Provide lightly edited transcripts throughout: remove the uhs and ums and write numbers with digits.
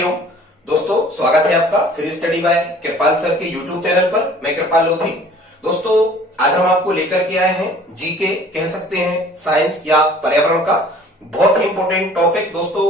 हरिओम दोस्तों, स्वागत है आपका फिर स्टडी बाय कृपाल सर के यूट्यूब चैनल पर। मैं कृपाल लोधी। दोस्तों, आज हम आपको लेकर के आए हैं जीके, कह सकते हैं साइंस या पर्यावरण का बहुत ही इंपॉर्टेंट टॉपिक। दोस्तों,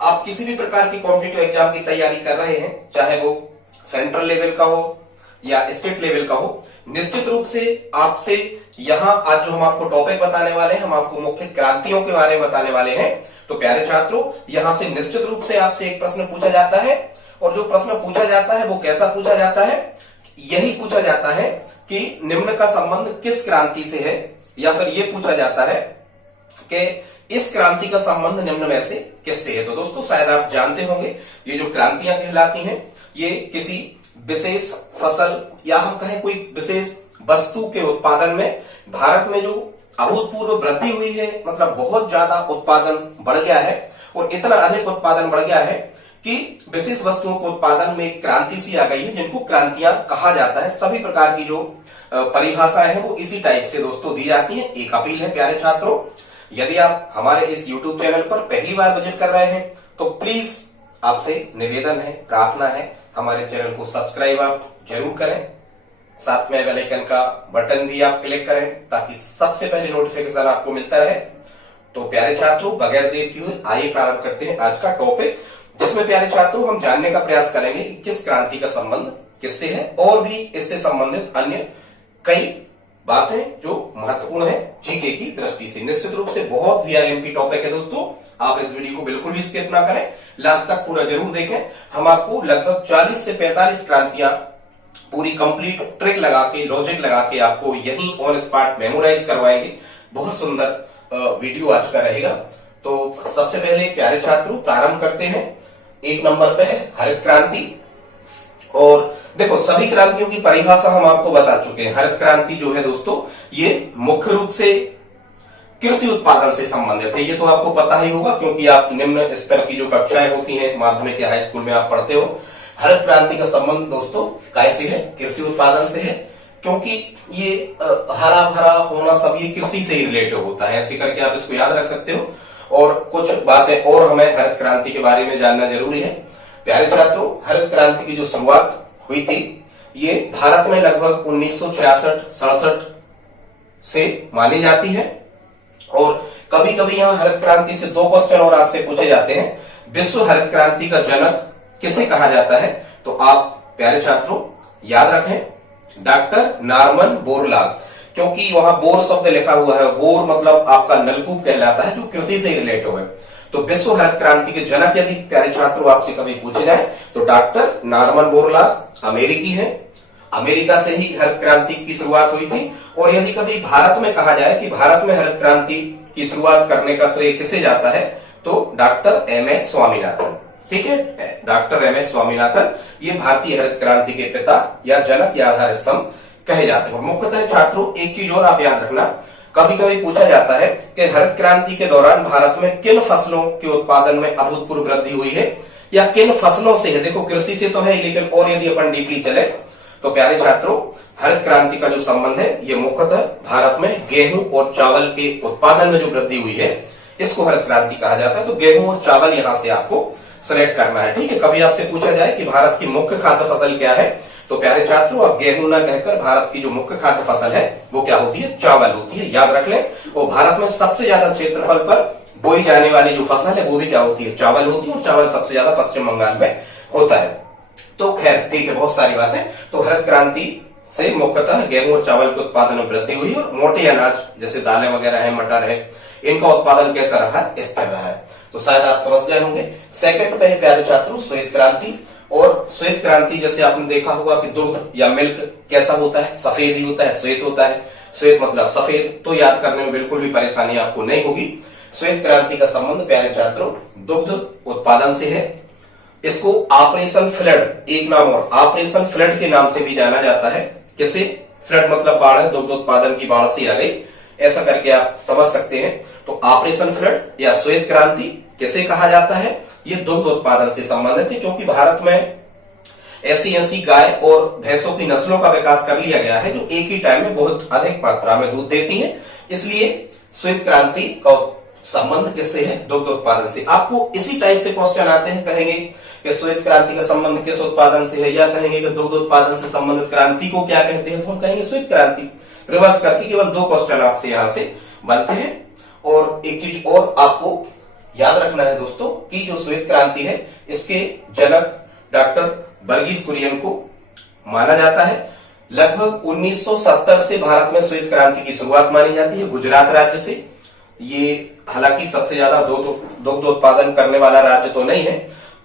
आप किसी भी प्रकार की कॉम्पिटिटिव एग्जाम की तैयारी कर रहे हैं, चाहे वो सेंट्रल लेवल का हो या स्टेट लेवल का हो, निश्चित रूप से आपसे यहाँ आज जो हम आपको टॉपिक बताने वाले हैं, हम आपको मुख्य क्रांतियों के बारे में बताने वाले हैं। तो प्यारे छात्रों, यहाँ से निश्चित रूप से आपसे एक प्रश्न पूछा जाता है, और जो प्रश्न पूछा जाता है वो कैसा पूछा जाता है? यही पूछा जाता है कि निम्न का संबंध किस क्रांति से है, या फिर ये पूछा जाता है कि इस क्रांति का संबंध निम्न में से किससे है। तो दोस्तों, शायद आप जानते होंगे, ये जो क्रांतियां कहलाती हैं, ये किसी विशेष फसल या हम कहें कोई विशेष वस्तु के उत्पादन में भारत में जो अभूतपूर्व वृद्धि हुई है, मतलब बहुत ज्यादा उत्पादन बढ़ गया है, और इतना अधिक उत्पादन बढ़ गया है कि विशेष वस्तुओं के उत्पादन में एक क्रांति सी आ गई है, जिनको क्रांतियां कहा जाता है। सभी प्रकार की जो परिभाषाएं हैं वो इसी टाइप से दोस्तों दी जाती हैं। एक अपील है प्यारे छात्रों, यदि आप हमारे इस YouTube चैनल पर पहली बार विजिट कर रहे हैं तो प्लीज आपसे निवेदन है, प्रार्थना है, हमारे चैनल को सब्सक्राइब आप जरूर करें, साथ में बेल आइकन का बटन भी आप क्लिक करें ताकि सबसे पहले नोटिफिकेशन आपको मिलता रहे। तो प्यारे छात्रों, बगैर देर किए आइए प्रारंभ करते हैं आज का टॉपिक, जिसमें प्यारे छात्रों हम जानने का प्रयास करेंगे कि किस क्रांति का संबंध किससे है, और भी इससे संबंधित अन्य कई बातें जो महत्वपूर्ण है जीके की दृष्टि से। निश्चित रूप से बहुत वीआईएमपी टॉपिक है दोस्तों, आप इस वीडियो को बिल्कुल भी स्किप ना करें, लास्ट तक पूरा जरूर देखें। हम आपको लगभग 40 से 45 क्रांतियां पूरी कंप्लीट ट्रिक लगा के, लॉजिक लगा के आपको यही ऑन स्पॉट मेमोराइज करवाएंगे। बहुत सुंदर वीडियो आज का रहेगा। तो सबसे पहले प्यारे छात्रों प्रारंभ करते हैं। एक नंबर पे है हरित क्रांति। और देखो, सभी क्रांतियों की परिभाषा हम आपको बता चुके हैं। हरित क्रांति जो है दोस्तों, ये मुख्य रूप से कृषि उत्पादन से संबंधित है। ये तो आपको पता ही होगा, क्योंकि आप निम्न स्तर की जो कक्षाएं होती हैं, माध्यमिक या हाई स्कूल में आप पढ़ते हो। हरित क्रांति का संबंध दोस्तों कैसे है? कृषि उत्पादन से है, क्योंकि ये हरा भरा होना सब ये कृषि से ही रिलेटेड होता है। ऐसे करके आप इसको याद रख सकते हो। और कुछ बातें और हमें हरित क्रांति के बारे में जानना जरूरी है। प्यारे छात्रों, हरित क्रांति की जो शुरुआत हुई थी, ये भारत में लगभग 1966-67 से मानी जाती है। और कभी कभी यहाँ हरित क्रांति से दो क्वेश्चन और आपसे पूछे जाते हैं। विश्व हरित क्रांति का जनक किसे कहा जाता है? तो आप प्यारे छात्रों याद रखें, डॉक्टर नॉर्मन बोरलॉग, क्योंकि वहां बोर शब्द लिखा हुआ है। बोर मतलब आपका नलकूप कहलाता है, जो कृषि से रिलेटेड है। तो विश्व हरित क्रांति के जनक यदि प्यारे छात्रों आपसे कभी पूछे जाए तो डॉक्टर नॉर्मन बोरलॉग अमेरिकी है। अमेरिका से ही हरित क्रांति की शुरुआत हुई थी। और यदि कभी भारत में कहा जाए कि भारत में हरित क्रांति की शुरुआत करने का श्रेय किसे जाता है, तो डॉक्टर एमएस स्वामीनाथन। ठीक है, डॉक्टर एमएस स्वामीनाथन ये भारतीय हरित क्रांति के पिता या जनक या आधार स्तंभ कहे जाते हैं। मुख्यतः छात्रों एक चीज और आप याद रखना, कभी कभी पूछा जाता है कि हरित क्रांति के दौरान भारत में किन फसलों के उत्पादन में अभूतपूर्व वृद्धि हुई है, या किन फसलों से है। देखो, कृषि से तो है, लेकिन और यदि अपन डीपली चले तो प्यारे छात्रों, हरित क्रांति का जो संबंध है ये मुख्यतः भारत में गेहूं और चावल के उत्पादन में जो वृद्धि हुई है, इसको हरित क्रांति कहा जाता है। तो गेहूं और चावल यहां से आपको सेलेक्ट करना है। ठीक है, कभी आपसे पूछा जाए कि भारत की मुख्य खाद्य फसल क्या है, तो प्यारे छात्रों अब गेहूं ना कहकर भारत की जो मुख्य खाद्य फसल है वो क्या होती है? चावल होती है। याद रख लें। और भारत में सबसे ज्यादा क्षेत्रफल पर बोई जाने वाली जो फसल है वो भी क्या होती है? चावल होती है। और चावल सबसे ज्यादा पश्चिम बंगाल में होता है। तो खैर ठीक है, बहुत सारी बातें। तो हरित क्रांति से मुख्यतः गेहूं और चावल के उत्पादन में वृद्धि हुई, और मोटे अनाज जैसे दालें वगैरह है, मटर है, इनका उत्पादन कैसा रहा? स्थिर रहा है। तो शायद आप समझ गए होंगे। सेकंड पे है प्यारे छात्रों श्वेत क्रांति। और श्वेत क्रांति जैसे आपने देखा होगा कि दुग्ध या मिल्क कैसा होता है? सफेद ही होता है, श्वेत होता है। श्वेत मतलब सफेद, तो याद करने में बिल्कुल भी परेशानी आपको नहीं होगी। श्वेत क्रांति का संबंध प्यारे छात्रों दुग्ध उत्पादन से है। इसको ऑपरेशन फ्लड, एक नाम और ऑपरेशन फ्लड के नाम से भी जाना जाता है। किसे? फ्लड मतलब बाढ़ है, दुग्ध उत्पादन की बाढ़ से आ गई, ऐसा करके आप समझ सकते हैं। तो ऑपरेशन फ्लड या श्वेत क्रांति किसे कहा जाता है? ये दुग्ध उत्पादन से संबंधित है, क्योंकि भारत में ऐसी गाय और भैंसों की नस्लों का विकास कर लिया गया है जो एक ही टाइम में बहुत अधिक मात्रा में दूध देती हैं। इसलिए श्वेत क्रांति का संबंध किससे है? दुग्ध उत्पादन से। आपको इसी टाइप से क्वेश्चन आते हैं, कहेंगे कि श्वेत क्रांति का संबंध किस उत्पादन से है, या कहेंगे कि दुग्ध उत्पादन से संबंधित क्रांति को क्या कहते हैं, तो हम कहेंगे श्वेत क्रांति। रिवर्स करके केवल 2 क्वेश्चन आपसे यहां से बनते हैं। और एक चीज और आपको याद रखना है दोस्तों कि जो श्वेत क्रांति है इसके जनक डॉक्टर वर्गीस कुरियन को माना जाता है। लगभग 1970 से भारत में श्वेत क्रांति की शुरुआत मानी जाती है, गुजरात राज्य से। ये हालांकि सबसे ज्यादा दुग्ध उत्पादन करने वाला राज्य तो नहीं है,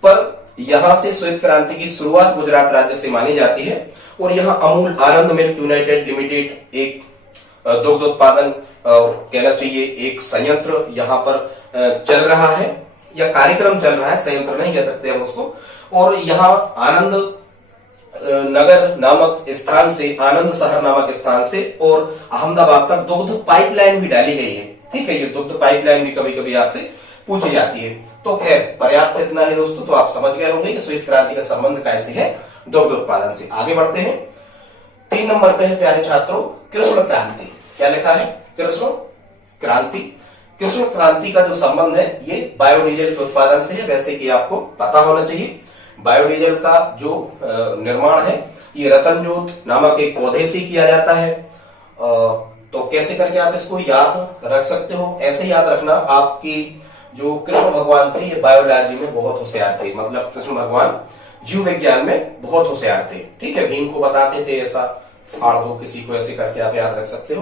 पर यहां से श्वेत क्रांति की शुरुआत गुजरात राज्य से मानी जाती है। और यहां अमूल आनंद मिल्क यूनाइटेड लिमिटेड एक दुग्ध उत्पादन कहना चाहिए एक संयंत्र यहां पर चल रहा है, या कार्यक्रम चल रहा है, संयंत्र नहीं कह सकते हम उसको। और यहाँ आनंद नगर नामक स्थान से, आनंद शहर नामक स्थान से और अहमदाबाद तक दुग्ध पाइपलाइन भी डाली गई है। ठीक है, ये दुग्ध पाइपलाइन भी कभी कभी आपसे पूछी जाती है। तो खैर पर्याप्त इतना है दोस्तों, तो आप समझ गए होंगे कि श्वेत क्रांति का संबंध कैसे है दुग्ध उत्पादन से। आगे बढ़ते हैं। 3 नंबर पे है प्यारे छात्रों कृष्ण क्रांति। क्या लिखा है? कृष्ण क्रांति। कृष्ण क्रांति का जो संबंध है ये बायोडीजल के उत्पादन से है। वैसे कि आपको पता होना चाहिए बायोडीजल का जो निर्माण है ये रतनजोत नामक एक पौधे से किया जाता है। तो कैसे करके आप इसको याद रख सकते हो? ऐसे याद रखना, आपकी जो कृष्ण भगवान थे ये बायोलॉजी में बहुत होशियार थे, मतलब कृष्ण भगवान जीव विज्ञान में बहुत होशियार थे। ठीक है, भीम को बताते थे ऐसा फाड़ दो किसी को, ऐसे करके आप याद रख सकते हो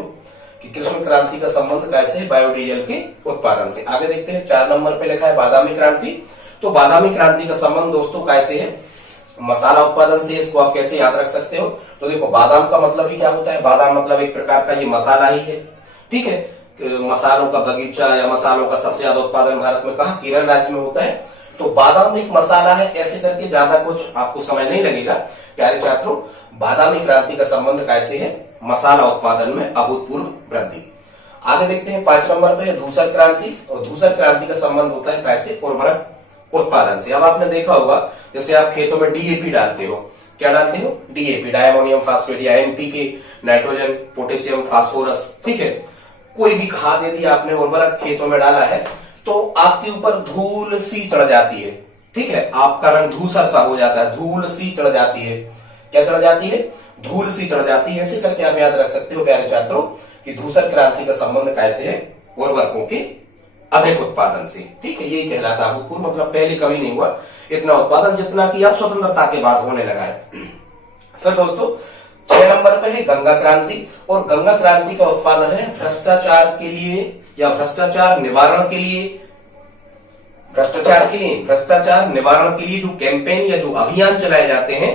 कि कृष्ण क्रांति का संबंध कैसे है बायोडीजल के उत्पादन से। आगे देखते हैं। 4 नंबर पे लिखा है बादामी क्रांति। तो बादामी क्रांति का संबंध दोस्तों कैसे है? मसाला उत्पादन से। इसको आप कैसे याद रख सकते हो? तो देखो बादाम का मतलब ही क्या होता है? बादाम मतलब एक प्रकार का ये मसाला ही है। ठीक है, मसालों का बगीचा या मसालों का सबसे ज्यादा उत्पादन भारत में कहा? केरल राज्य में होता है। तो बादाम एक मसाला है, ऐसे करके ज्यादा कुछ आपको समय नहीं लगेगा प्यारे छात्रों। बादामी क्रांति का संबंध कैसे है? मसाला उत्पादन में अभूतपूर्व वृद्धि। आगे देखते हैं। 5 नंबर पे धूसर क्रांति। और धूसर क्रांति का संबंध होता है कैसे? उर्वरक उत्पादन से। अब आपने देखा होगा जैसे आप खेतों में डीएपी डालते हो, क्या डालते हो? डीएपी, डायमोनियम फास्फेट या एनपीके, नाइट्रोजन, पोटेशियम, फास्फोरस। ठीक है, कोई भी खाद यदि आपने उर्वरक खेतों में डाला है तो आपके ऊपर धूल सी चढ़ जाती है। ठीक है, आपका रंग धूसर सा हो जाता है, धूल सी चढ़ जाती है। क्या चढ़ जाती है? धूल सी चढ़ जाती है। ऐसे करके आप याद रख सकते हो प्यारे छात्रों कि धूसर क्रांति का संबंध कैसे है? उर्वरकों के अधिक उत्पादन से। ठीक है, यही कहलाता है अभूतपूर्व, मतलब पहले कभी नहीं हुआ इतना उत्पादन जितना कि अब स्वतंत्रता के बाद होने लगा है। फिर दोस्तों 6 नंबर पे है गंगा क्रांति। और गंगा क्रांति का उत्पादन है भ्रष्टाचार के लिए या भ्रष्टाचार निवारण के लिए। भ्रष्टाचार निवारण के लिए जो कैंपेन या जो अभियान चलाए जाते हैं,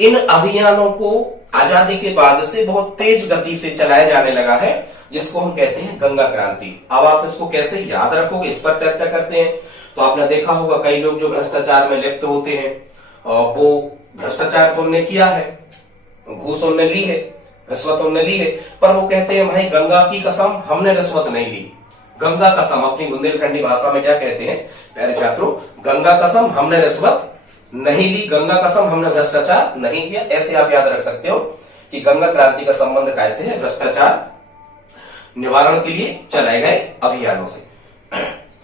इन अभियानों को आजादी के बाद से बहुत तेज गति से चलाया जाने लगा है, जिसको हम कहते हैं गंगा क्रांति। अब आप इसको कैसे याद रखोगे, इस पर चर्चा करते हैं। तो आपने देखा होगा कई लोग जो भ्रष्टाचार में लिप्त होते हैं, वो भ्रष्टाचार तो उन्होंने किया है, घूस उन्होंने ली है, रिश्वत उन्होंने ली है, पर वो कहते हैं भाई गंगा की कसम हमने रिश्वत नहीं ली। गंगा कसम अपनी बुंदेलखंडी भाषा में क्या कहते हैं प्यारे छात्रों? गंगा कसम हमने रिश्वत नहीं ली, गंगा कसम हमने भ्रष्टाचार नहीं किया। ऐसे आप याद रख सकते हो कि गंगा क्रांति का संबंध कैसे है? भ्रष्टाचार निवारण के लिए चलाए गए अभियानों से।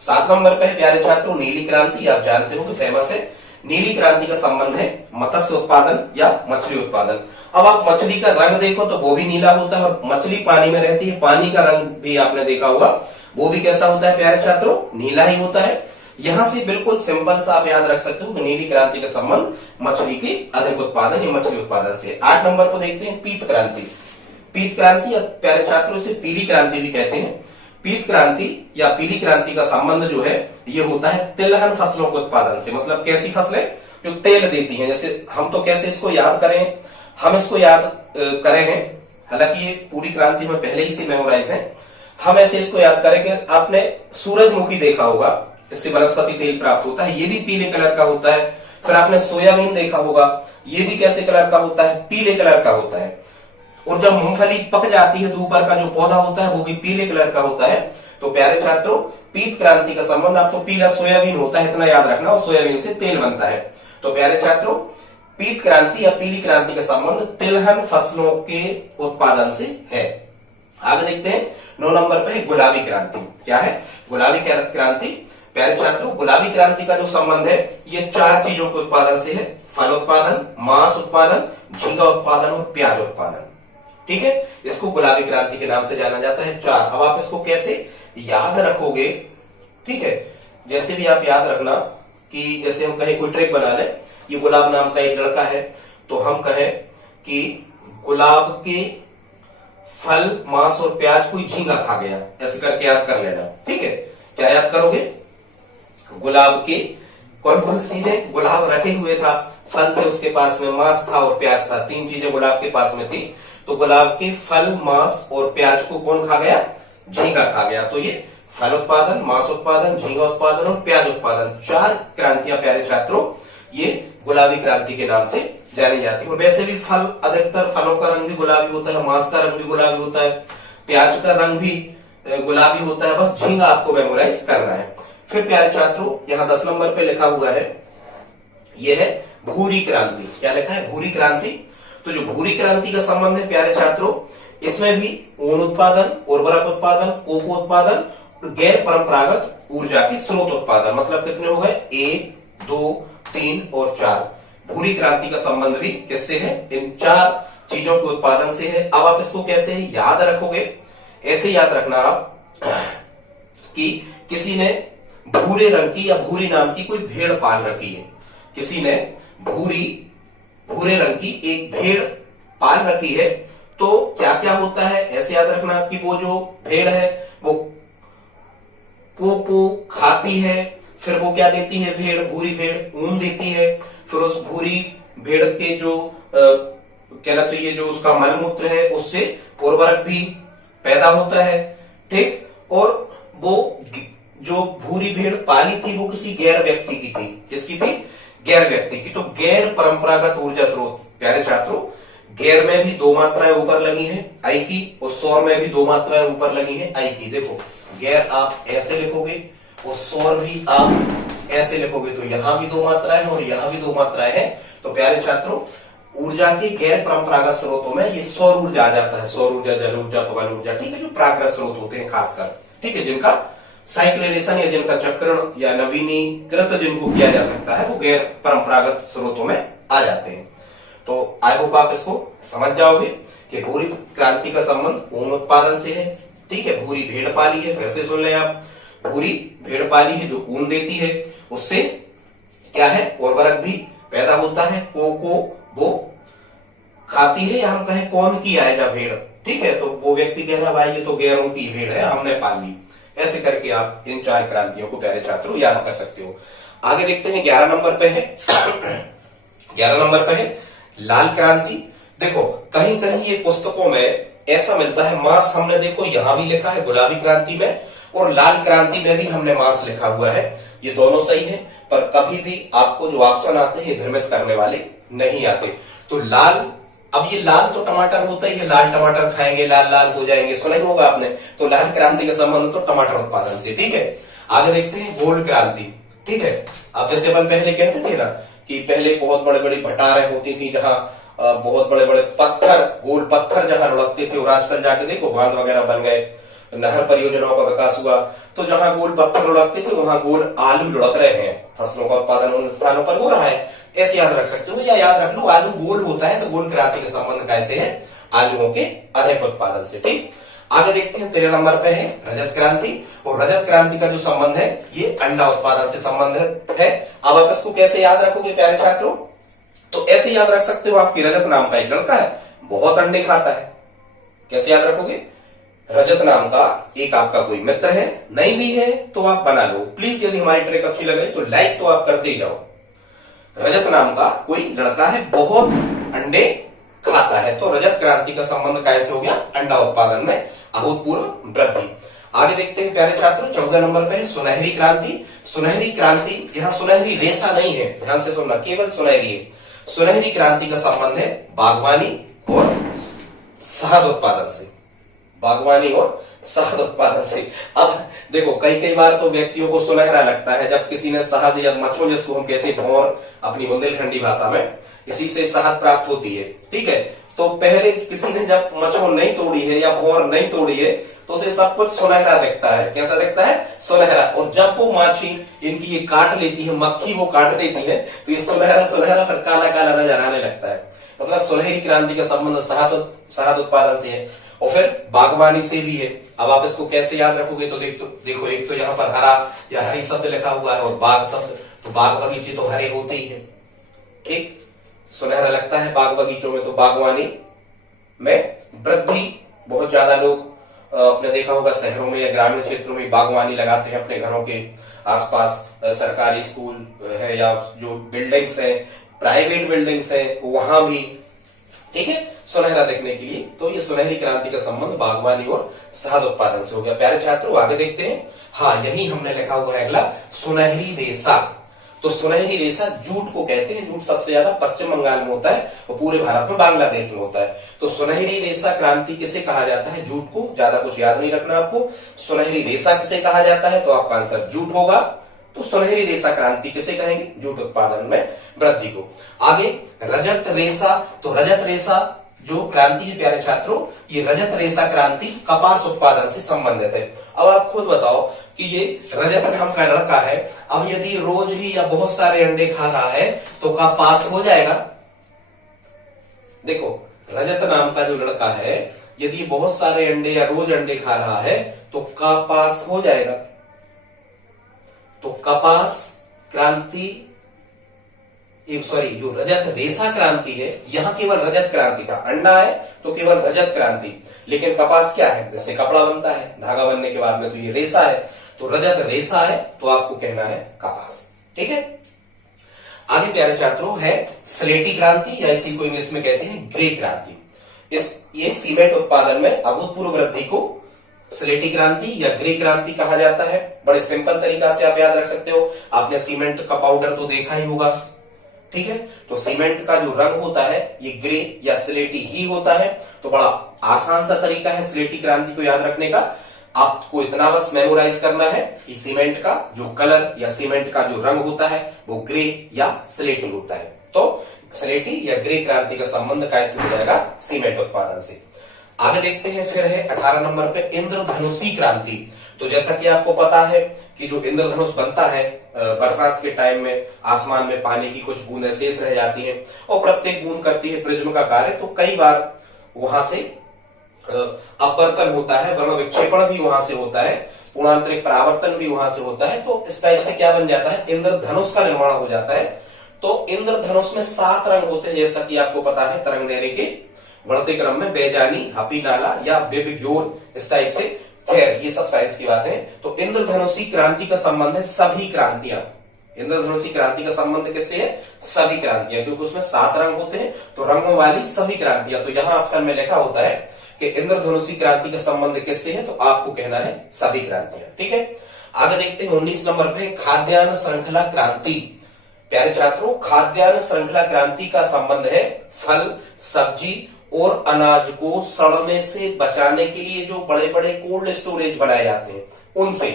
7 नंबर पे प्यारे छात्रों नीली क्रांति। आप जानते हो कि फेमस है। नीली क्रांति का संबंध है मत्स्य उत्पादन या मछली उत्पादन। अब आप मछली का रंग देखो तो वो भी नीला होता है, और मछली पानी में रहती है, पानी का रंग भी आपने देखा होगा, वो भी कैसा होता है प्यारे छात्रों? नीला ही होता है। यहां से बिल्कुल सिंपल सा आप याद रख सकते हो कि नीली क्रांति का संबंध मछली के अधिक उत्पादन या मछली उत्पादन से। 8 नंबर को देखते हैं पीत क्रांति। पीत क्रांति या प्यारे छात्रों से पीली क्रांति भी कहते हैं। पीत क्रांति या पीली क्रांति का संबंध जो है ये होता है तिलहन फसलों के उत्पादन से। मतलब कैसी फसलें? जो तेल देती हैं। जैसे हम तो कैसे इसको याद करें, हम इसको याद करें हैं, हालांकि ये पूरी क्रांति में पहले ही से मेमोराइज है। हम ऐसे इसको याद करें कि आपने सूरजमुखी देखा होगा, इससे वनस्पति तेल प्राप्त होता है, ये भी पीले कलर का होता है। फिर आपने सोयाबीन देखा होगा, ये भी कैसे कलर का होता है? पीले कलर का होता है। और जब मूंगफली पक जाती है तो ऊपर का जो पौधा होता है वो भी पीले कलर का होता है। तो प्यारे छात्रों पीत क्रांति का संबंध आपको पीला सोयाबीन होता है, इतना याद रखना, और सोयाबीन से तेल बनता है। तो प्यारे छात्रों पीत क्रांति या पीली क्रांति का संबंध तिलहन फसलों के उत्पादन से है। आगे देखते हैं 9 नंबर पे है गुलाबी क्रांति। क्या है? गुलाबी क्रांति। प्यारे छात्रों, गुलाबी क्रांति का जो संबंध है ये 4 चीजों के उत्पादन से है। फल उत्पादन, मांस उत्पादन, झींगा उत्पादन और प्याज उत्पादन। ठीक है, इसको गुलाबी क्रांति के नाम से जाना जाता है। 4। अब आप इसको कैसे याद रखोगे? ठीक है, जैसे भी आप याद रखना कि जैसे हम कहें कोई ट्रिक बना ले, ये गुलाब नाम का एक लड़का है, तो हम कहें कि गुलाब के फल, मांस और प्याज कोई झींगा खा गया, ऐसे करके याद कर लेना। ठीक है, क्या याद करोगे? गुलाब के कौन कौन सी चीजें? गुलाब रखे हुए था, फल थे उसके पास में, मांस था और प्याज था। 3 चीजें गुलाब के पास में थी। तो गुलाब के फल, मांस और प्याज को कौन खा गया? झींगा खा गया। तो ये फल उत्पादन, मांस उत्पादन, झींगा उत्पादन और प्याज उत्पादन, 4 क्रांतियां प्यारे छात्रों ये गुलाबी क्रांति के नाम से जानी जाती है। और वैसे भी फल, अधिकतर फलों का रंग भी गुलाबी होता है, मांस का रंग भी गुलाबी होता है, प्याज का रंग भी गुलाबी होता है। बस झींगा आपको मेमोराइज करना है। फिर प्यारे छात्रों यहाँ 10 नंबर पे लिखा हुआ है, यह है भूरी क्रांति। क्या लिखा है? भूरी क्रांति। तो जो भूरी क्रांति का संबंध है प्यारे छात्रों, इसमें भी ऊन उत्पादन, उर्वरक उत्पादन, कोको उत्पादन, गैर परंपरागत ऊर्जा के स्रोत उत्पादन। मतलब कितने हो गए? 1, 2, 3 और 4। भूरी क्रांति का संबंध भी किससे है? इन 4 चीजों के उत्पादन से है। अब आप इसको कैसे याद रखोगे? ऐसे याद रखना आप कि किसी ने भूरे रंग की या भूरी नाम की कोई भेड़ पाल रखी है। किसी ने भूरे रंग की एक भेड़ पाल रखी है, तो क्या क्या होता है ऐसे याद रखना कि वो जो भेड़ है वो को खाती है, फिर वो क्या देती है? भेड़, भूरी भेड़ ऊन देती है, फिर उस भूरी भेड़ के जो कहना चाहिए जो उसका मलमूत्र है उससे उर्वरक भी पैदा होता है। ठीक, और वो जो भूरी भेड़ पाली थी वो किसी गैर व्यक्ति की थी। किसकी थी? गैर व्यक्ति की। तो गैर परंपरागत ऊर्जा स्रोत प्यारे छात्रों, गैर में भी 2 मात्राएं ऊपर लगी हैं आई की, और सौर में भी 2 मात्राएं ऊपर लगी हैं आई की। देखो, गैर आप ऐसे लिखोगे और सौर भी आप ऐसे लिखोगे, तो यहां भी 2 मात्राएं और यहां भी 2 मात्राएं हैं। तो प्यारे छात्रों, ऊर्जा के गैर परंपरागत स्रोतों में ये सौर ऊर्जा आ जाता है। सौर ऊर्जा, जल ऊर्जा, पवन ऊर्जा। ठीक है, जो प्राकृतिक स्रोत होते हैं खासकर, ठीक है, जिनका साइक्लेशन या जिनका चक्रण या नवीनीकृत जिनको किया जा सकता है, वो गैर परंपरागत स्रोतों में आ जाते हैं। तो आई होप आप इसको समझ जाओगे कि भूरी क्रांति का संबंध ऊन उत्पादन से है। ठीक है, भूरी भेड़ पाली है, फिर से सुन लें आप, भूरी भेड़ पाली है जो ऊन देती है, उससे क्या है? उर्वरक भी पैदा होता है। कोको वो खाती है, या हम कहें कौन की आएगा? भेड़। ठीक है, तो वो व्यक्ति कह रहा भाई ये तो गैरों की भेड़ है, हमने पाली। ऐसे करके आप इन 4 क्रांतियों को प्यारे छात्रों याद कर सकते हो। आगे देखते हैं 11 नंबर पे है 11 नंबर पे है लाल क्रांति। देखो, कहीं कहीं ये पुस्तकों में ऐसा मिलता है, मांस हमने देखो यहां भी लिखा है गुलाबी क्रांति में, और लाल क्रांति में भी हमने मांस लिखा हुआ है। ये दोनों सही है, पर कभी भी आपको जो ऑप्शन आते हैं भ्रमित करने वाले नहीं आते। तो लाल, अब ये लाल तो टमाटर होता ही है, लाल टमाटर खाएंगे लाल लाल हो जाएंगे, सुना ही होगा आपने। तो लाल क्रांति का संबंध तो टमाटर उत्पादन से। ठीक है, आगे देखते हैं गोल क्रांति। ठीक है, अब जैसे अपन पहले कहते थे ना कि पहले बहुत बड़े बड़ी भटारें होती थी जहां बहुत बड़े बड़े पत्थर, गोल पत्थर जहां लुढ़कते थे, और आजकल जाके देखो बांध वगैरह बन गए, नहर परियोजनाओं का विकास हुआ, तो जहां गोल पत्थर लुढ़कते थे वहां गोल आलू लुढ़क रहे हैं। फसलों का उत्पादन उन स्थानों पर हो रहा है, ऐसे याद रख सकते हो। या याद रख लो आलू गोल होता है, तो गोल क्रांति का संबंध कैसे है? आलूओं के अधिक उत्पादन से। ठीक, आगे देखते हैं 13 नंबर पे है रजत क्रांति। और रजत क्रांति का जो संबंध है ये अंडा उत्पादन से संबंध है। अब आप इसको कैसे याद रखोगे प्यारे छात्रों? तो ऐसे याद रख सकते हो, आपकी रजत नाम का एक लड़का है, बहुत अंडे खाता है। कैसे याद रखोगे? रजत नाम का एक आपका कोई मित्र है, नहीं भी है तो आप बना लो। प्लीज यदि हमारी ट्रिक अच्छी लग रही तो लाइक तो आप करते ही जाओ। रजत नाम का कोई लड़का है, बहुत अंडे खाता है, तो रजत क्रांति का संबंध कैसे हो गया? अंडा उत्पादन में अभूतपूर्व वृद्धि। आगे देखते हैं प्यारे छात्रों 14 नंबर पे है सुनहरी क्रांति। सुनहरी क्रांति, यहाँ सुनहरी रेशा नहीं है, ध्यान से सुनना, केवल सुनहरी है। सुनहरी क्रांति का संबंध है बागवानी और शहद उत्पादन से। बागवानी और शहद उत्पादन से। अब देखो, कई बार तो व्यक्तियों को सुनहरा लगता है जब किसी ने शहद या मच्छों, जिसको हम कहते हैं भौर अपनी बुंदेलखंडी भाषा में, इसी से शहद प्राप्त होती है। ठीक है, तो पहले किसी ने जब मच्छों नहीं तोड़ी है या भौर नहीं तोड़ी है तो उसे सब कुछ सुनहरा दिखता है। कैसा दिखता है? सुनहरा। और जब वो माछी इनकी ये काट लेती है, मक्खी वो काट लेती है, तो ये सुनहरा सुनहरा फिर काला काला नजर आने लगता है। मतलब सुनहरी क्रांति का संबंध शहद उत्पादन से है और फिर बागवानी से भी है। अब आप इसको कैसे याद रखोगे? तो देखो एक तो यहाँ पर हरा या हरी शब्द लिखा हुआ है और बाग शब्द, तो बाग बगीचे तो हरे होते ही है। ठीक, सुनहरा लगता है बाग बगीचों में, तो बागवानी में वृद्धि। बहुत ज्यादा लोग आपने देखा होगा शहरों में या ग्रामीण क्षेत्रों में बागवानी लगाते हैं अपने घरों के आसपास। सरकारी स्कूल है या जो बिल्डिंग्स है, प्राइवेट बिल्डिंग्स है, वहां भी। ठीक है, सुनहरा देखने के लिए। तो ये सुनहरी क्रांति का संबंध बागवानी और शहद उत्पादन से हो गया। प्यारे छात्रों आगे देखते हैं। हाँ, यही हमने लिखा हुआ है अगला, सुनहरी रेशा। तो सुनहरी रेशा जूट को कहते हैं। जूट सबसे ज्यादा पश्चिम बंगाल में होता है और पूरे भारत में बांग्लादेश में होता है। तो सुनहरी रेशा क्रांति किसे कहा जाता है? जूट को। ज्यादा कुछ याद नहीं रखना आपको। सुनहरी रेशा किसे कहा जाता है? तो आपका आंसर जूट होगा। तो सुनहरी रेशा क्रांति किसे कहेंगे? जूट उत्पादन में वृद्धि को। आगे रजत रेशा। तो रजत रेशा जो क्रांति है प्यारे छात्रों, ये रजत रेशा क्रांति कपास उत्पादन से संबंधित है। अब आप खुद बताओ कि ये रजत नाम का लड़का है, अब यदि रोज ही या बहुत सारे अंडे खा रहा है तो क्या पास हो जाएगा? देखो, रजत नाम का जो लड़का है यदि बहुत सारे अंडे या रोज अंडे खा रहा है तो क्या पास हो जाएगा? तो कपास क्रांति, सॉरी, जो रजत रेशा क्रांति है, यहां केवल रजत क्रांति था। अंडा है तो केवल रजत क्रांति, लेकिन कपास क्या है? जिससे कपड़ा बनता है, धागा बनने के बाद में, तो ये रेशा है। तो रजत रेशा है तो आपको कहना है कपास। ठीक है, आगे प्यारे छात्रों है स्लेटी क्रांति, या इसी को इंग्लिश में कहते हैं ग्रे क्रांति। ये सीमेंट उत्पादन में अभूतपूर्व वृद्धि को स्लेटी क्रांति या ग्रे क्रांति कहा जाता है। बड़े सिंपल तरीका से आप याद रख सकते हो। आपने सीमेंट का पाउडर तो देखा ही होगा। ठीक है, तो सीमेंट का जो रंग होता है ये ग्रे या स्लेटी ही होता है। तो बड़ा आसान सा तरीका है स्लेटी क्रांति को याद रखने का। आपको इतना बस मेमोराइज करना है कि सीमेंट का जो कलर या सीमेंट का जो रंग होता है वो ग्रे या स्लेटी होता है। तो स्लेटी या ग्रे क्रांति का संबंध कैसे हो जाएगा? सीमेंट उत्पादन से। आगे देखते हैं, फिर है 18 नंबर पे इंद्रधनुषी क्रांति। तो जैसा कि आपको पता है कि जो इंद्रधनुष बनता है बरसात के टाइम में, आसमान में पानी की कुछ बूंदें शेष रह जाती हैं और प्रत्येक बूंद करती है प्रिज्म का कार्य। तो कई बार वहां से अपवर्तन होता है, वर्ण विक्षेपण भी वहां से होता है, पूर्णांतरिक परावर्तन भी वहां से होता है। तो इस टाइप से क्या बन जाता है? इंद्रधनुष का निर्माण हो जाता है। तो इंद्रधनुष में 7 रंग होते हैं, जैसा कि आपको पता है तरंग दैर्घ्य के बढ़ते क्रम में बेजानी, हपीनाला या बेबिग्योर, इस टाइप से। खैर, ये सब साइंस की बात है। तो इंद्रधनुषी क्रांति का संबंध है सभी क्रांतियां। इंद्रधनुषी क्रांति का संबंध किससे है? सभी क्रांतियां, क्योंकि उसमें 7 रंग होते हैं, तो रंगों वाली सभी क्रांतियां। तो यहां ऑप्शन में लिखा होता है कि इंद्रधनुषी क्रांति का संबंध किससे है? तो आपको कहना है सभी क्रांतियां। ठीक है, आगे देखते हैं 19 नंबर पे खाद्यान्न श्रृंखला क्रांति। प्यारे छात्रों, खाद्यान्न श्रृंखला क्रांति का संबंध है फल, सब्जी और अनाज को सड़ने से बचाने के लिए जो बड़े बड़े कोल्ड स्टोरेज बनाए जाते हैं उनसे।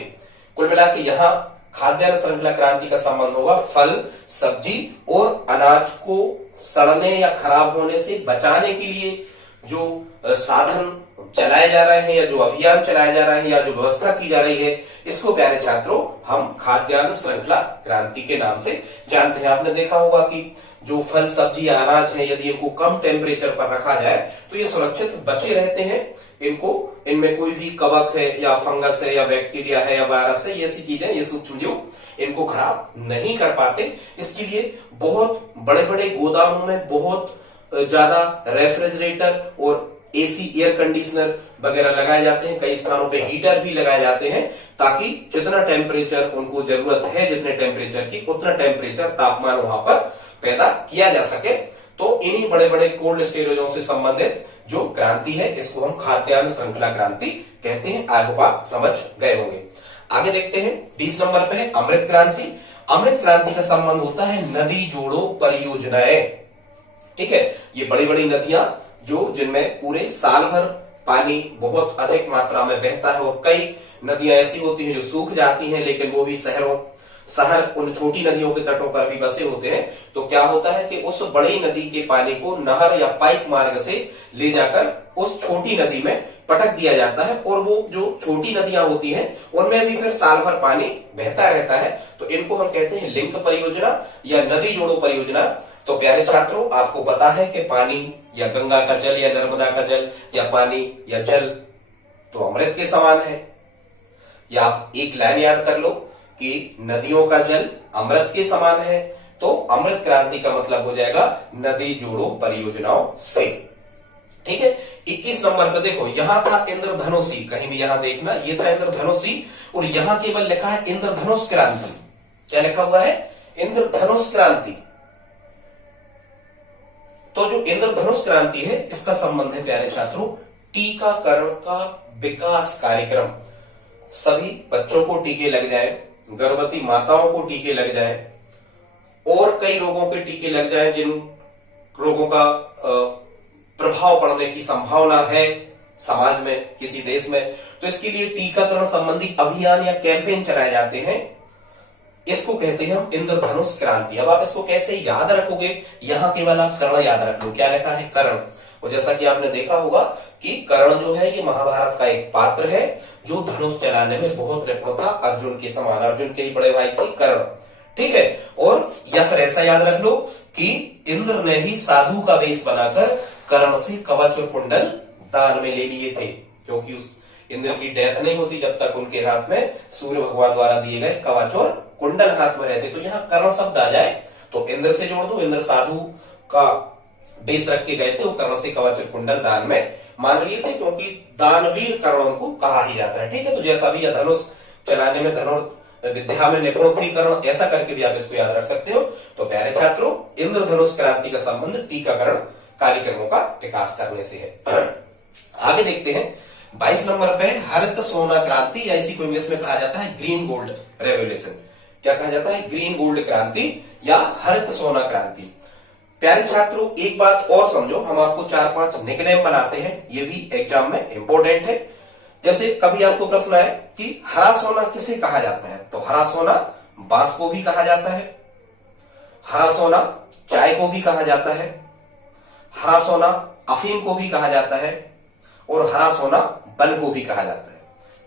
कुल मिला के यहाँ खाद्यान्न श्रृंखला क्रांति का संबंध होगा फल, सब्जी और अनाज को सड़ने या खराब होने से बचाने के लिए जो साधन चलाए जा रहे हैं या जो अभियान चलाया जा रहा है या जो व्यवस्था की जा रही है, इसको प्यारे छात्रों हम खाद्यान्न श्रृंखला क्रांति के नाम से जानते हैं। आपने देखा होगा कि जो फल, सब्जी या अनाज है, यदि इनको कम टेम्परेचर पर रखा जाए तो ये सुरक्षित बचे रहते हैं। इनमें कोई भी कवक है या फंगस है या बैक्टीरिया है या वायरस है, ये ऐसी चीजें, ये सूक्ष्म जीव इनको खराब नहीं कर पाते। इसके लिए बहुत बड़े बड़े गोदामों में बहुत ज्यादा रेफ्रिजरेटर और एसी, एयर कंडीशनर वगैरह लगाए जाते हैं। कई स्थानों पे हीटर भी लगाए जाते हैं, ताकि जितना टेम्परेचर उनको जरूरत है, जितने टेम्परेचर की, उतना टेम्परेचर तापमान वहां पर पैदा किया जा सके। तो इन्हीं बड़े बड़े कोल्ड स्टोरेजों से संबंधित जो क्रांति है, इसको हम खाद्यान्न श्रृंखला क्रांति कहते हैं। आई होप आप समझ गए होंगे। आगे देखते हैं 20 नंबर पे है अमृत क्रांति। अमृत क्रांति का संबंध होता है नदी जोड़ो परियोजनाएं। ठीक है, ये बड़ी बड़ी नदियां जो जिनमें पूरे साल भर पानी बहुत अधिक मात्रा में बहता है, और कई नदियां ऐसी होती हैं जो सूख जाती हैं, लेकिन वो भी शहर उन छोटी नदियों के तटों पर भी बसे होते हैं। तो क्या होता है कि उस बड़ी नदी के पानी को नहर या पाइप मार्ग से ले जाकर उस छोटी नदी में पटक दिया जाता है और वो जो छोटी नदियां होती हैं उनमें भी फिर साल भर पानी बहता रहता है। तो इनको हम कहते हैं लिंक परियोजना या नदी जोड़ो परियोजना। तो प्यारे छात्रों, आपको पता है कि पानी या गंगा का जल या नर्मदा का जल या पानी या जल तो अमृत के समान है। या आप एक लाइन याद कर लो कि नदियों का जल अमृत के समान है। तो अमृत क्रांति का मतलब हो जाएगा नदी जोड़ो परियोजनाओं से। ठीक है, 21 नंबर पे देखो, यहां था इंद्रधनुषी, कहीं भी यहां देखना, ये था इंद्रधनुषी और यहां केवल लिखा है इंद्रधनुष क्रांति। क्या लिखा हुआ है? इंद्रधनुष क्रांति। तो जो इंद्रधनुष क्रांति है इसका संबंध है प्यारे छात्रों टीकाकरण का विकास कार्यक्रम। सभी बच्चों को टीके लग जाए, गर्भवती माताओं को टीके लग जाए और कई रोगों के टीके लग जाए जिन रोगों का प्रभाव पड़ने की संभावना है समाज में, किसी देश में। तो इसके लिए टीकाकरण संबंधी अभियान या कैंपेन चलाए जाते हैं। इसको कहते हैं हम इंद्रधनुष क्रांति। अब आप इसको कैसे याद रखोगे? यहां केवल आप कर्ण याद रख लो। क्या लिखा है? कर्ण। और जैसा कि आपने देखा होगा कि कर्ण जो है ये महाभारत का एक पात्र है जो धनुष चलाने में बहुत निपुण था, अर्जुन के समान, अर्जुन के ही बड़े भाई थे कर्ण। ठीक है, और या फिर ऐसा याद रख लो कि इंद्र ने ही साधु का वेश बनाकर कर्ण से कवच और कुंडल दान में ले लिए थे, क्योंकि उस इंद्र की डेथ नहीं होती जब तक उनके हाथ में सूर्य भगवान द्वारा दिए गए कवच और कुंडल हाथ में रहते। तो यहाँ कर्ण शब्द आ जाए तो इंद्र से जोड़ दो, इंद्र साधु का वेश रख के गए थे, वो कर्ण से कवच और कुंडल दान में मान लिए थे, क्योंकि दानवीर कर्ण उनको कहा ही जाता है। ठीक है, तो जैसा भी धनुष चलाने में धनुष विद्या में निपुण थी कर्ण, ऐसा करके भी आप इसको याद रख सकते हो। तो प्यारे छात्रों, इंद्रधनुष क्रांति का संबंध टीकाकरण कार्यक्रमों का विकास करने से है। आगे देखते हैं 22 नंबर पे हरित सोना क्रांति, या इसी को इंग्लिश में कहा जाता है ग्रीन गोल्ड रेवोल्यूशन। क्या कहा जाता है? ग्रीन गोल्ड क्रांति या हरित सोना क्रांति। प्यारे छात्रों, एक बात और समझो, हम आपको 4-5 निकनेम बनाते हैं, ये भी एग्जाम में इंपॉर्टेंट है। जैसे कभी आपको प्रश्न आए कि हरा सोना किसे कहा जाता है, तो हरा सोना बांस को भी कहा जाता है, हरा सोना चाय को भी कहा जाता है, हरा सोना अफीम को भी कहा जाता है और हरा सोना बन को भी कहा जाता है।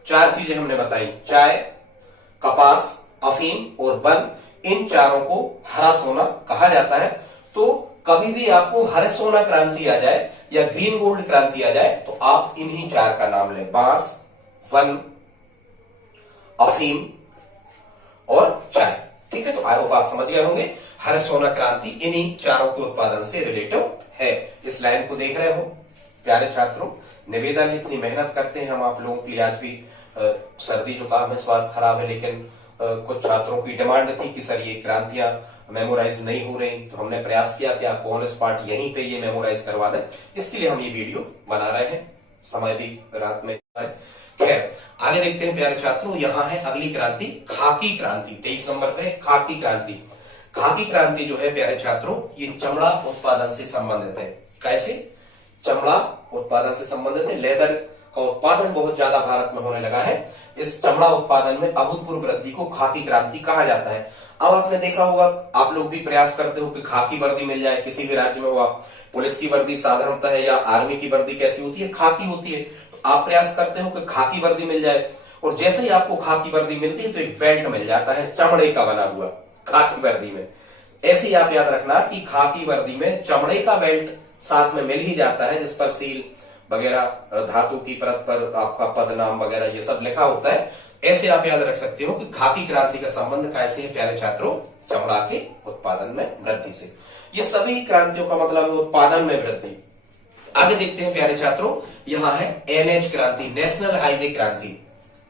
4 चीजें हमने बताई, चाय, कपास, अफीम और बन, इन चारों को हरा सोना कहा जाता है। तो कभी भी आपको हरित सोना क्रांति आ जाए या ग्रीन गोल्ड क्रांति आ जाए तो आप इन्हीं 4 का नाम लें, बांस, वन, अफीम और चाय। ठीक है, तो आई होप आप समझ गए होंगे हरित सोना क्रांति इन्हीं चारों के उत्पादन से रिलेटेड है। इस लाइन को देख रहे हो प्यारे छात्रों, निवेदन, इतनी मेहनत करते हैं हम आप लोगों के लिए। आज भी सर्दी जुकाम है, स्वास्थ्य खराब है, लेकिन कुछ छात्रों की डिमांड थी कि सर ये क्रांतियां मेमोराइज नहीं हो रही, तो हमने प्रयास किया कि आपको ऑन स्पॉट यहीं पे ये मेमोराइज करवा दें। इसके लिए हम ये वीडियो बना रहे हैं, समय भी रात में। खैर, आगे देखते हैं प्यारे छात्रों, यहाँ है अगली क्रांति खाकी क्रांति। 23 नंबर पे है खाकी क्रांति। खाकी क्रांति जो है प्यारे छात्रों, ये चमड़ा उत्पादन से संबंधित है। कैसे? चमड़ा उत्पादन से संबंधित है। लेदर का उत्पादन बहुत ज्यादा भारत में होने लगा है। इस चमड़ा उत्पादन में अभूतपूर्व वृद्धि को खाकी क्रांति कहा जाता है। अब आपने देखा होगा, आप लोग भी प्रयास करते हो कि खाकी वर्दी मिल जाए किसी भी राज्य में। हुआ पुलिस की वर्दी साधारणतः है या आर्मी की वर्दी कैसी होती है? खाकी होती है। तो आप प्रयास करते हो कि खाकी वर्दी मिल जाए, और जैसे ही आपको खाकी वर्दी मिलती है तो एक बेल्ट मिल जाता है चमड़े का बना हुआ खाकी वर्दी में। ऐसे ही आप याद रखना कि खाकी वर्दी में चमड़े का बेल्ट साथ में मिल ही जाता है, जिस पर सील वगैरह धातु की परत पर आपका पद नाम वगैरह ये सब लिखा होता है। ऐसे आप याद रख सकते हो कि खाकी क्रांति का संबंध कैसे है प्यारे छात्रों? चमड़ा के उत्पादन में वृद्धि से। ये सभी क्रांतियों का मतलब है उत्पादन में वृद्धि। आगे देखते हैं प्यारे छात्रों, यहाँ है एनएच क्रांति, नेशनल हाईवे क्रांति।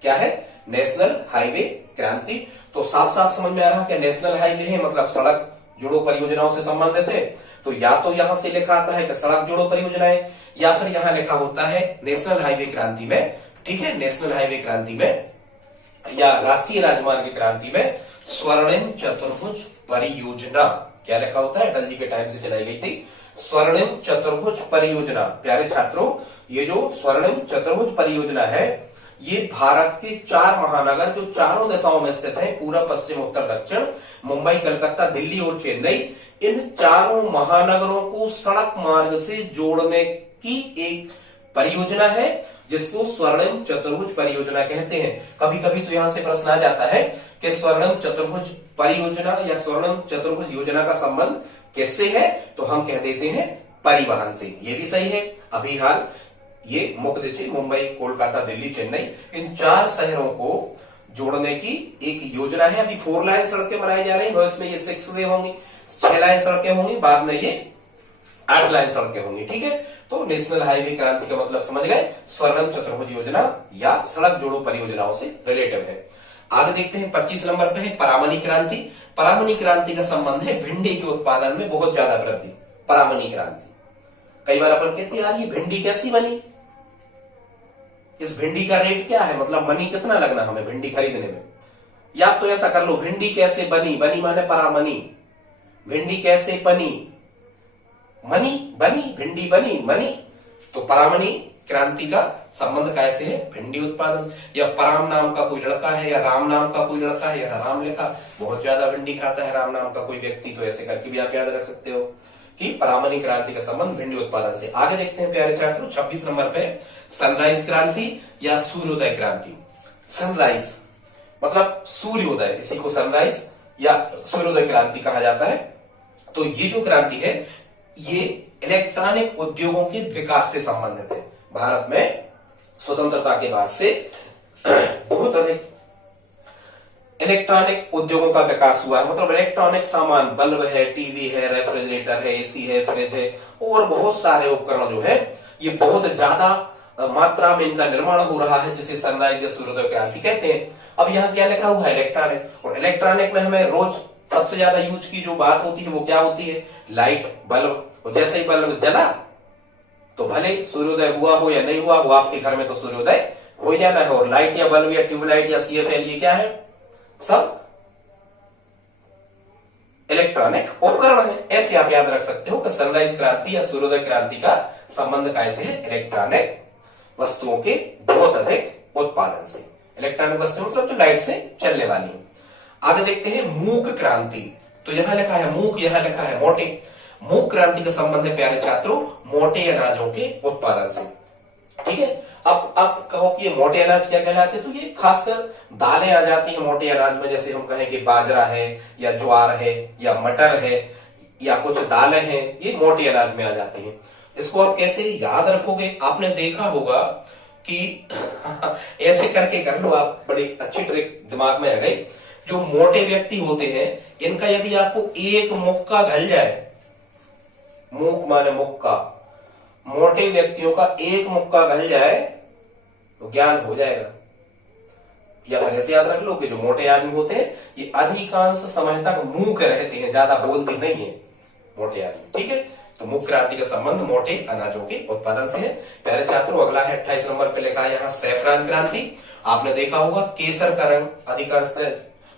क्या है? नेशनल हाईवे क्रांति। तो साफ साफ समझ में आ रहा है कि नेशनल हाईवे है मतलब सड़क जोड़ो परियोजनाओं से संबंधित है। तो या तो यहां से लिखा आता है कि सड़क जोड़ो परियोजनाएं, या फिर यहां लिखा होता है नेशनल हाईवे क्रांति में। ठीक है, नेशनल हाईवे क्रांति में या राष्ट्रीय राजमार्ग क्रांति में स्वर्णिम चतुर्भुज परियोजना। क्या लिखा होता है? अटल जी के टाइम से चलाई गई थी स्वर्णिम चतुर्भुज परियोजना। प्यारे छात्रों, ये जो स्वर्णिम चतुर्भुज परियोजना है ये भारत के 4 महानगर जो चारों दिशाओं में स्थित हैं, पूर्व, पश्चिम, उत्तर, दक्षिण, मुंबई, कलकत्ता, दिल्ली और चेन्नई, इन चारों महानगरों को सड़क मार्ग से जोड़ने की एक परियोजना है जिसको स्वर्णिम चतुर्भुज परियोजना कहते हैं। कभी कभी तो यहां से प्रश्न आ जाता है कि स्वर्णिम चतुर्भुज परियोजना या स्वर्णिम चतुर्भुज योजना का संबंध किससे है, तो हम कह देते हैं परिवहन से। ये भी सही है। अभी हाल ये मुख्य दीजिए, मुंबई, कोलकाता, दिल्ली, चेन्नई, इन 4 शहरों को जोड़ने की एक योजना है। अभी 4 लाइन सड़कें बनाई जा रही है, भविष्य में ये 6 वे होंगी, 6 लाइन सड़कें होंगी, बाद में ये 8 लाइन सड़कें होंगी। ठीक है, तो नेशनल हाईवे क्रांति का मतलब समझ गए, स्वर्णिम चतुर्भुज योजना या सड़क जोड़ो परियोजनाओं से रिलेटिव है। आगे देखते हैं 25 नंबर पे है परामनी क्रांति। परामनी क्रांति का संबंध है भिंडी के उत्पादन में बहुत ज्यादा वृद्धि। परामनी क्रांति, कई बार अपन कहते हैं यार ये भिंडी कैसी बनी, इस भिंडी का रेट क्या है, मतलब मनी कितना लगना हमें भिंडी खरीदने में। या तो ऐसा कर लो, भिंडी कैसे बनी, बनी माने परामनी, भिंडी कैसे बनी, मनी बनी, भिंडी बनी मनी। तो परामनी क्रांति का संबंध कैसे है, भिंडी उत्पादन। या पराम नाम का कोई लड़का है, या राम नाम का कोई लड़का है, या राम लिखा, बहुत ज्यादा भिंडी खाता है राम नाम का कोई व्यक्ति, तो ऐसे करके भी आप याद रख सकते हो कि परामनी क्रांति का संबंध भिंडी उत्पादन से। आगे देखते हैं प्यारे छात्रों 26 नंबर पे सनराइज क्रांति या सूर्योदय क्रांति। सनराइज मतलब सूर्योदय, इसी को सनराइज या सूर्योदय क्रांति कहा जाता है। तो ये जो क्रांति है ये इलेक्ट्रॉनिक उद्योगों के विकास से संबंधित है। भारत में स्वतंत्रता के बाद से बहुत अधिक इलेक्ट्रॉनिक उद्योगों का विकास हुआ है। मतलब इलेक्ट्रॉनिक सामान, बल्ब है, टीवी है, रेफ्रिजरेटर है, एसी है, फ्रिज है और बहुत सारे उपकरण जो है ये बहुत ज्यादा मात्रा में इनका निर्माण हो रहा है, जिसे सनराइज या सूर्योदय क्रांति कहते हैं। अब यहाँ क्या लिखा हुआ है, इलेक्ट्रॉनिक। और इलेक्ट्रॉनिक में हमें रोज सबसे ज्यादा यूज की जो बात होती है वो क्या होती है, लाइट, बल्ब। और जैसे ही बल्ब जला तो भले सूर्योदय हुआ हो या नहीं हुआ, वो आपके घर में तो सूर्योदय हो जाना है। और लाइट या बल्ब या ट्यूबलाइट या सीएफएल ये क्या है, सब इलेक्ट्रॉनिक उपकरण है। ऐसे आप याद रख सकते हो कि सनराइज क्रांति या सूर्योदय क्रांति का संबंध कैसे है, इलेक्ट्रॉनिक वस्तुओं के बहुत अधिक उत्पादन से। इलेक्ट्रॉनिक वस्तु मतलब जो लाइट से चलने वाली है। आगे देखते हैं मूक क्रांति। तो यहां लिखा है मूक, यहां लिखा है मोटे। मूक क्रांति का संबंध है प्यारे छात्रों मोटे अनाजों के उत्पादन से। ठीक है, अब कहो कि ये मोटे अनाज क्या कहलाते हैं, तो ये खासकर दालें आ जाती हैं मोटे अनाज में। जैसे हम कहें कि बाजरा है या ज्वार है या मटर है या कुछ दालें हैं, ये मोटे अनाज में आ जाती हैं। इसको आप कैसे याद रखोगे, आपने देखा होगा कि ऐसे करके कर लो आप, बड़ी अच्छी ट्रिक दिमाग में आ गई। जो मोटे व्यक्ति होते हैं इनका यदि आपको एक मुक्का घल जाए, मूक माने मुक्का, मोटे व्यक्तियों का एक मुक्का घल जाए तो ज्ञान हो जाएगा। या फिर ऐसे याद रख लो कि जो मोटे आदमी होते हैं ये अधिकांश समय तक मूक रहते हैं, ज्यादा बोलते नहीं है मोटे आदमी। ठीक है, तो मूक क्रांति का संबंध मोटे अनाजों के उत्पादन से है। प्यारे छात्रों अगला है 28 नंबर पे लिखा है यहाँ सैफरान क्रांति। आपने देखा होगा केसर का रंग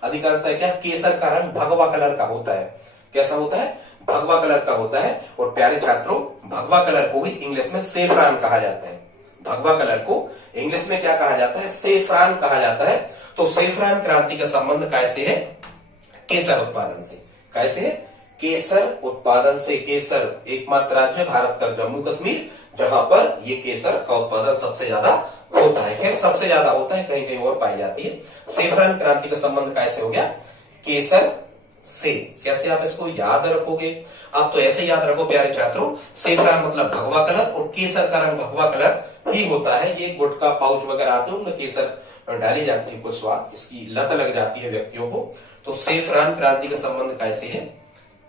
अधिकांशतः क्या, केसर का रंग भगवा कलर का होता है। कैसा होता है, भगवा कलर का होता है। और प्यारे छात्रों भगवा कलर को भी इंग्लिश में सेफ्रान कहा जाता है। भगवा कलर को इंग्लिश में क्या कहा जाता है, सेफ्रान कहा जाता है। तो सेफ्रान क्रांति का संबंध कैसे है, केसर उत्पादन से। कैसे है, केसर उत्पादन से। केसर एकमात्र राज्य भारत का जम्मू कश्मीर जहां पर ये केसर का उत्पादन सबसे ज्यादा होता है। खैर सबसे ज्यादा होता है, कहीं कहीं और पाई जाती है। सेफ्रान क्रांति का संबंध कैसे हो गया, केसर से। कैसे आप इसको याद रखोगे, आप तो ऐसे याद रखो प्यारे छात्रों, सेफ्रान मतलब भगवा कलर और केसर का रंग भगवा कलर ही होता है। ये गुड़ का पाउच वगैरह आते हैं उनमें केसर डाली जाती है, कुछ स्वाद इसकी लत लग जाती है व्यक्तियों को। तो सेफ्रान क्रांति का संबंध कैसे है,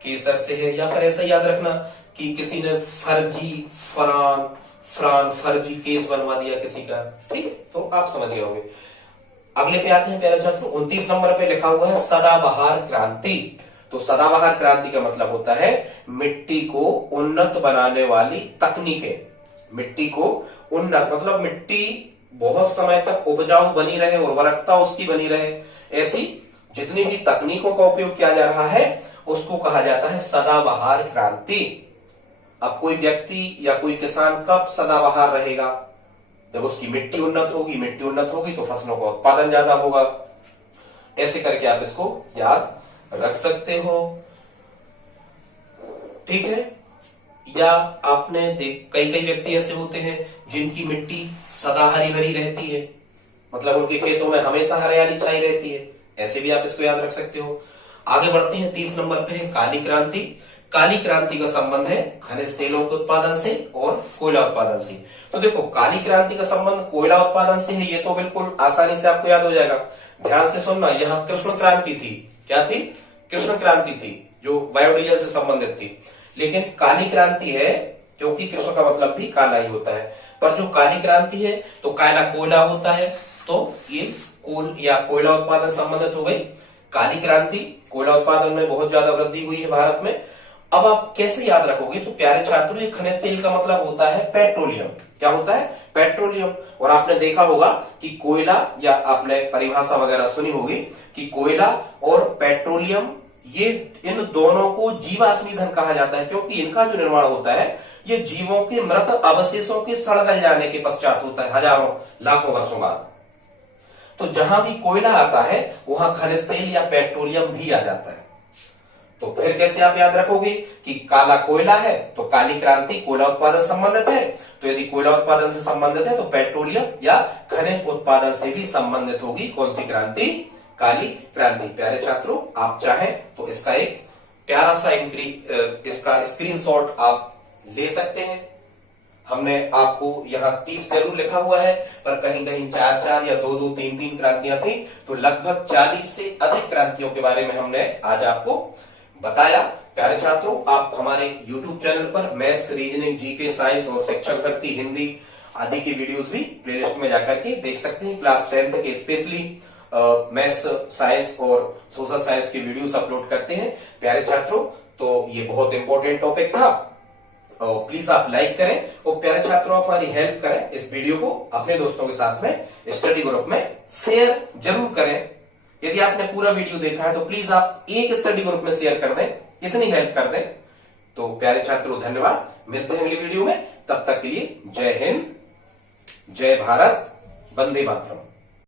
केसर से है। या फिर ऐसा याद रखना कि किसी ने फर्जी केस बनवा दिया किसी का। ठीक है, तो आप समझ गए होंगे। अगले पे आते हैं प्यारे छात्रों 29 नंबर पे लिखा हुआ है सदाबहार क्रांति। तो सदाबहार क्रांति का मतलब होता है मिट्टी को उन्नत बनाने वाली तकनीकें। मिट्टी को उन्नत मतलब मिट्टी बहुत समय तक उपजाऊ बनी रहे, उर्वरकता उसकी बनी रहे, ऐसी जितनी भी तकनीकों का उपयोग किया जा रहा है उसको कहा जाता है सदाबहार क्रांति। अब कोई व्यक्ति या कोई किसान कब सदाबहार रहेगा, जब उसकी मिट्टी उन्नत होगी। मिट्टी उन्नत होगी तो फसलों का उत्पादन ज्यादा होगा। ऐसे करके आप इसको याद रख सकते हो। ठीक है, या आपने देख कई कई व्यक्ति ऐसे होते हैं जिनकी मिट्टी सदा हरी भरी रहती है, मतलब उनके खेतों में हमेशा हरियाली छाई रहती है, ऐसे भी आप इसको याद रख सकते हो। आगे बढ़ते हैं, 30 नंबर पे है काली क्रांति। काली क्रांति का संबंध है खनिज तेलों के उत्पादन से और कोयला उत्पादन से। तो देखो काली क्रांति का संबंध कोयला उत्पादन से है, ये तो बिल्कुल आसानी से आपको याद हो जाएगा। ध्यान से सुनना, यहाँ कृष्ण क्रांति थी, क्या थी? कृष्ण क्रांति थी जो बायोडीजल से संबंधित थी, लेकिन काली क्रांति है क्योंकि कृष्ण का मतलब भी काला ही होता है, पर जो काली क्रांति है तो काला कोयला होता है, तो ये कोल या कोयला उत्पादन संबंधित हो गई। काली क्रांति, कोयला उत्पादन में बहुत ज्यादा वृद्धि हुई है भारत में। अब आप कैसे याद रखोगे? तो प्यारे छात्रों, ये खनिज तेल का मतलब होता है पेट्रोलियम। क्या होता है? पेट्रोलियम। और आपने देखा होगा कि कोयला, या आपने परिभाषा वगैरह सुनी होगी कि कोयला और पेट्रोलियम, ये इन दोनों को जीवाश्म ईंधन कहा जाता है, क्योंकि इनका जो निर्माण होता है ये जीवों के मृत अवशेषों के सड़ गल जाने के पश्चात होता है, हजारों लाखों वर्षों बाद। तो जहां भी कोयला आता है वहां खनिज तेल या पेट्रोलियम भी आ जाता है। तो फिर कैसे आप याद रखोगे कि काला कोयला है तो काली क्रांति कोयला उत्पादन संबंधित है, तो यदि कोयला उत्पादन से संबंधित है तो पेट्रोलियम या खनिज उत्पादन से भी संबंधित होगी कौन सी क्रांति? काली क्रांति। प्यारे छात्रों, आप चाहें तो इसका एक प्यारा सा इसका स्क्रीनशॉट आप ले सकते हैं। हमने आपको यहाँ 30 जरूर लिखा हुआ है, पर कहीं कहीं 4-4 या 2-2, 3-3 क्रांतियां थी, तो लगभग 40 से अधिक क्रांतियों के बारे में हमने आज आपको बताया। प्यारे छात्रों, आप हमारे YouTube चैनल पर मैथ्स, रीजनिंग, जीके, साइंस और शिक्षक भर्ती, हिंदी आदि के वीडियोस भी प्लेलिस्ट में जाकर के देख सकते हैं। क्लास 10th के स्पेशली मैथ्स, साइंस और सोशल साइंस के वीडियोस अपलोड करते हैं। प्यारे छात्रों, तो ये बहुत इंपॉर्टेंट टॉपिक था, और प्लीज आप लाइक करें, और प्यारे छात्रों आप हमारी हेल्प करें, इस वीडियो को अपने दोस्तों के साथ में स्टडी ग्रुप में शेयर जरूर करें। यदि आपने पूरा वीडियो देखा है तो प्लीज आप एक स्टडी ग्रुप में शेयर कर दें, इतनी हेल्प कर दें। तो प्यारे छात्रों, धन्यवाद। मिलते हैं अगली वीडियो में, तब तक के लिए जय हिंद, जय भारत, वंदे मातरम।